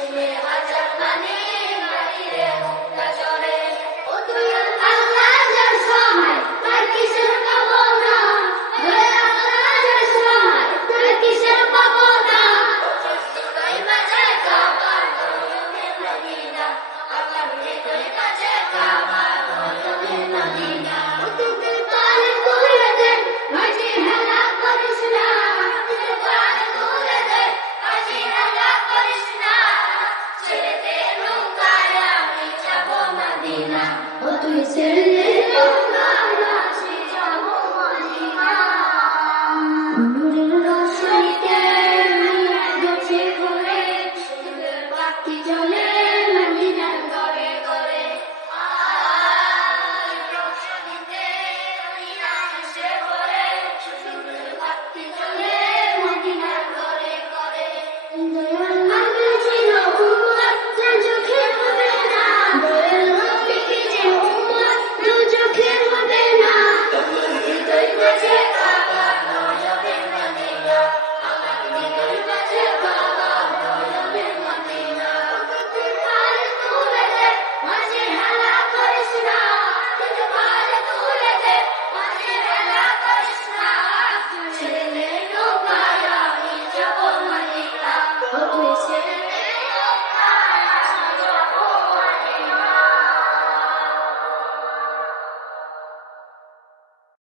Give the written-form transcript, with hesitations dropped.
শুনে হাজার মানে বাহিরে মুক্তা ঝরে। ও তুই আল্লাহ যার সময় তার কিসের পাবো না, আল্লাহ যার সময় তার কিসের পাবো না। হৃদয় মাঝে কাবার নয়নের মদিনা, আমার হৃদয় মাঝে কাবার নয়নের মদিনা। ও তুই পার করে দে মাঝি হেলা করিস না, তুই পার করে দে মাঝি হেলা করিস না। ছেড়ে দে নৌকায় আমি যাবো মদিনা, ও তুই ছেড়ে দে নৌকায় আমি যাবো মদিনা। নূরের রোশনীতে গেছে ঘুরে, সুন্দর বাতি জ্বলে মদিনার ঘরে ঘরে। রোশনীতে দুনিয়া এসে ভরে, সুন্দর বাতি জ্বলে মদিনার ঘরে ঘরে। দয়াল নবী ছিল উম্মত, দু চোখে হবে না, দয়াল নবী যে উম্মত, দু চোখে হবে না। হৃদয় মাঝে